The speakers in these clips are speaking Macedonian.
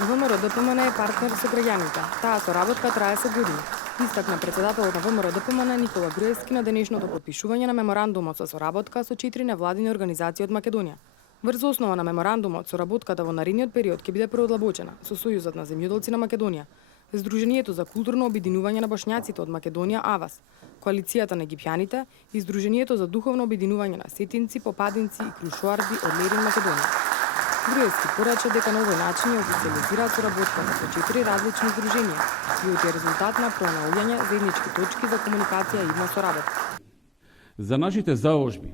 ВМРО-ДПМН е партнер со граѓаните. Таа соработка трае се години. Истакна председателот на ВМРО-ДПМН Никола Груевски на денешното потпишување на меморандумот со соработка со 4 невладини организации од Македонија. Врз основа на меморандумот, соработката во наредниот период ќе биде преодлабочена со Сојузот на земјоделци на Македонија, Сдруженијето за културно обединување на бошњаците од Македонија АВАС, Коалицијата на египјаните и Сдруженијето за духовно обединување на сетинци, попадинци и крушоарди од Лерин, Македонија. Груевски порача дека на овој начин ја официализираат соработката со 4 различни здруженија и од резултат на пронаоѓање заеднички точки за комуникација и идна соработка. За нашите заложби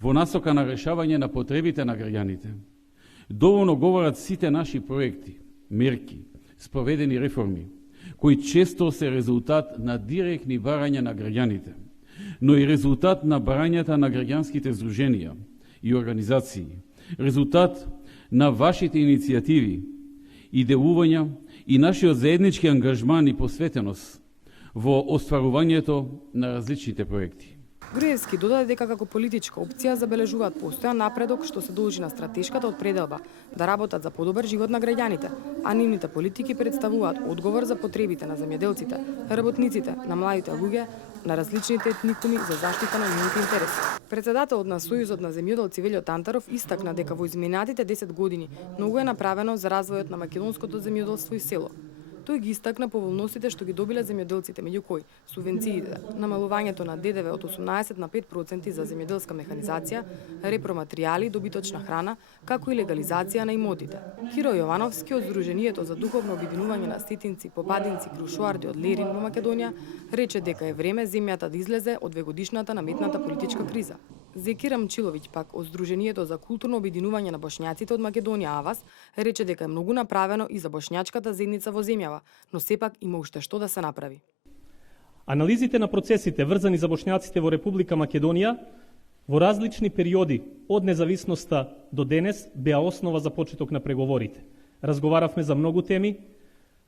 во насока на решавање на потребите на граѓаните доволно говорат сите наши проекти, мерки, спроведени реформи, кои често се резултат на директни барања на граѓаните, но и резултат на барањата на граѓанските здруженија и организации, резултат на вашите иницијативи и делувања и нашиот заеднички ангажман и посветеност во остварувањето на различните проекти. Груевски додаде дека како политичка опција забележуваат постојан напредок што се должи на стратешката одпределба да работат за подобар живот на граѓаните, а нивните политики представуваат одговор за потребите на земјоделците, работниците, на младите луѓе, на различните етникуми за заштита на нивните интереси. Председателот на Сојузот на земјоделци Велјо Тантаров истакна дека во изминатите 10 години многу е направено за развојот на македонското земјоделство и село. Тој ги истакна поволностите што ги добиле земјоделците, меѓу кои субвенциите, намалувањето на ДДВ од 18 на 5% за земјоделска механизација, репроматеријали, добиточна храна, како и легализација на имотите. Хиро Јовановски од Сдруженијето за духовно обединување на сетинци, попадинци, крушоарди од Лерин во Македонија рече дека е време земјата да излезе од двегодишната наметната политичка криза. Зеки Рамчиловиќ пак од Сдруженијето за културно обединување на бошњаците од Македонија АВАС рече дека е многу направено и за бошњачката заедница во земјава, но сепак има уште што да се направи. Анализите на процесите врзани за бошњаците во Република Македонија во различни периоди од независноста до денес беа основа за почеток на преговорите. Разговаравме за многу теми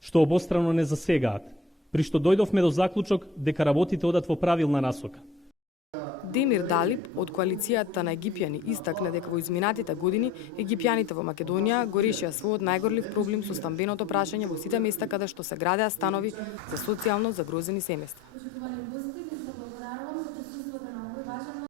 што обострано не засегаат, при што дојдовме до заклучок дека работите одат во правилна насока. Демир Далип од Коалицијата на египјани истакна дека во изминатите години египјаните во Македонија го решија својот најгорлив проблем со стамбеното прашање во сите места каде што се градеа станови за социјално загрозени семејства.